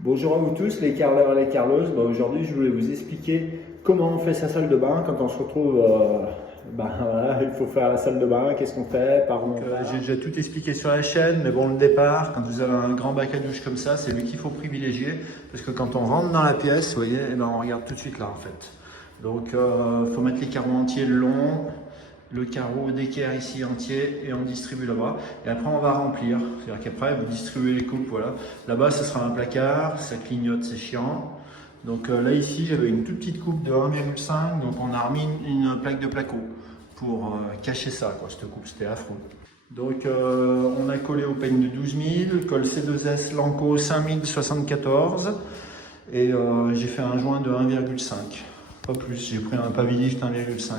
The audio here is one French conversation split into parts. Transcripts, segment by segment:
Bonjour à vous tous les carleurs et les carleuses. Aujourd'hui je voulais vous expliquer comment on fait sa salle de bain quand on se retrouve, voilà, il faut faire la salle de bain, qu'est-ce qu'on fait, par où on va. J'ai déjà tout expliqué sur la chaîne, mais bon, le départ, quand vous avez un grand bac à douche comme ça, c'est lui qu'il faut privilégier, parce que quand on rentre dans la pièce, vous voyez, on regarde tout de suite là en fait. Donc il faut mettre les carreaux entiers le long, le carreau d'équerre ici entier, et on distribue là-bas. Et après on va remplir, c'est-à-dire qu'après vous distribuez les coupes, voilà. Là-bas ce sera un placard, ça clignote, c'est chiant. Donc là ici j'avais une toute petite coupe de 1,5, donc on a remis une plaque de placo pour cacher ça, quoi. Cette coupe c'était affreux. Donc on a collé au peigne de 12 000, colle C2S Lanco 5074, et j'ai fait un joint de 1,5, pas plus, j'ai pris un Pavilift 1,5.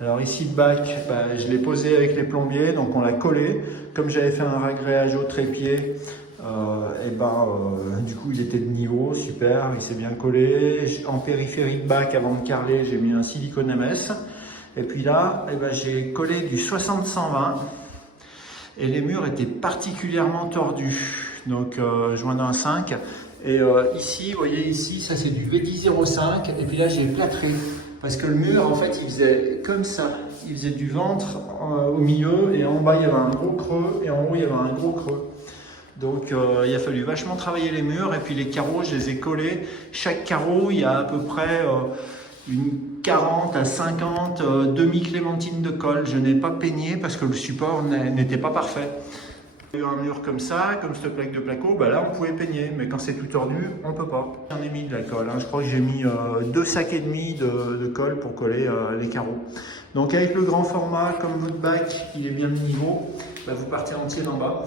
Alors ici le bac, je l'ai posé avec les plombiers, donc on l'a collé. Comme j'avais fait un ragréage au trépied, du coup il était de niveau, super, il s'est bien collé. En périphérique bac, avant de carreler, j'ai mis un silicone MS. Et puis là, j'ai collé du 60-120 et les murs étaient particulièrement tordus. Donc joint d'un 5. Et ici, vous voyez ici, ça c'est du V10-05. Et puis là j'ai plâtré. Parce que le mur, en fait, il faisait comme ça. Il faisait du ventre au milieu, et en bas, il y avait un gros creux, et en haut, il y avait un gros creux. Donc, il a fallu vachement travailler les murs, et puis les carreaux, je les ai collés. Chaque carreau, il y a à peu près une 40 à 50 demi-clémentines de colle. Je n'ai pas peigné parce que le support n'était pas parfait. Un mur comme ça, comme cette plaque de placo, là on pouvait peigner, mais quand c'est tout tordu, on peut pas. J'en ai mis de la colle, je crois que j'ai mis 2 sacs et demi de colle pour coller les carreaux. Donc avec le grand format, comme votre bac, il est bien de niveau, vous partez entier d'en bas.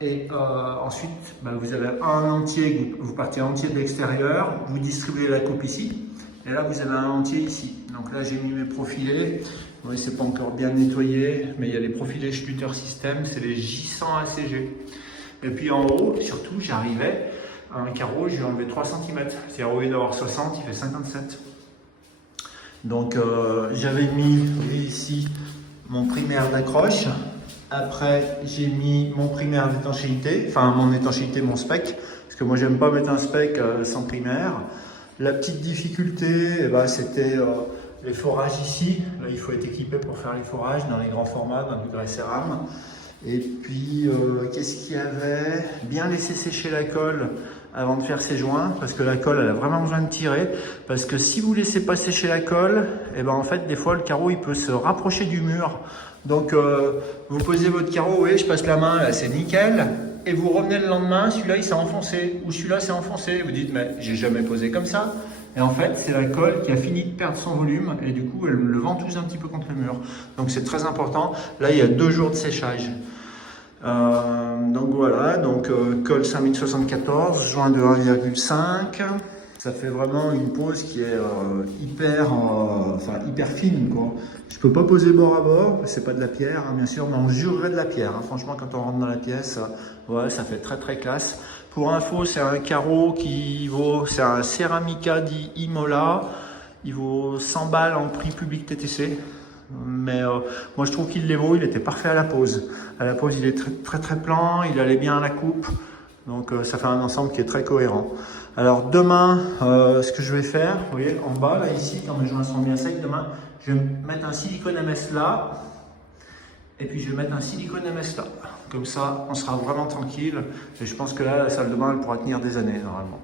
Et ensuite, vous avez un entier, vous partez entier de l'extérieur, vous distribuez la coupe ici, et là vous avez un entier ici. Donc là j'ai mis mes profilés. Oui, c'est pas encore bien nettoyé, mais il y a les profilés Schluter System, c'est les J100 ACG. Et puis en haut, surtout, j'arrivais à un carreau, je lui ai enlevé 3 cm. C'est-à-dire au lieu d'avoir 60, il fait 57. Donc j'avais mis, vous voyez ici, mon primaire d'accroche. Après, j'ai mis mon primaire d'étanchéité, enfin mon étanchéité, mon spec, parce que moi j'aime pas mettre un spec sans primaire. La petite difficulté, c'était les forages ici. Là, il faut être équipé pour faire les forages dans les grands formats, dans du grès cérame. Et puis, qu'est-ce qu'il y avait? Bien laisser sécher la colle avant de faire ses joints, parce que la colle, elle a vraiment besoin de tirer. Parce que si vous laissez pas sécher la colle, en fait, des fois, le carreau, il peut se rapprocher du mur. Donc, vous posez votre carreau, vous voyez, je passe la main, là, c'est nickel. Et vous revenez le lendemain, celui-là, il s'est enfoncé. Ou celui-là s'est enfoncé. Vous dites, mais j'ai jamais posé comme ça. Et en fait, c'est la colle qui a fini de perdre son volume et du coup, elle le ventouse un petit peu contre le mur. Donc, c'est très important. Là, il y a 2 jours de séchage. Donc voilà, colle 5074, joint de 1,5. Ça fait vraiment une pose qui est hyper fine, quoi. Je peux pas poser bord à bord, c'est pas de la pierre, bien sûr, mais on jurerait de la pierre. Franchement, quand on rentre dans la pièce, ouais, ça fait très classe. Pour info, c'est un carreau c'est un Ceramica dit Imola. Il vaut 100 balles en prix public TTC. Mais moi je trouve qu'il les vaut, il était parfait à la pose. À la pose, il est très plan, il allait bien à la coupe. Donc ça fait un ensemble qui est très cohérent. Alors demain, ce que je vais faire, vous voyez en bas, là ici, quand mes joints sont bien secs, demain, je vais mettre un silicone MS là. Et puis je vais mettre un silicone MS là. Comme ça, on sera vraiment tranquille. Et je pense que là, la salle de bain, elle pourra tenir des années normalement.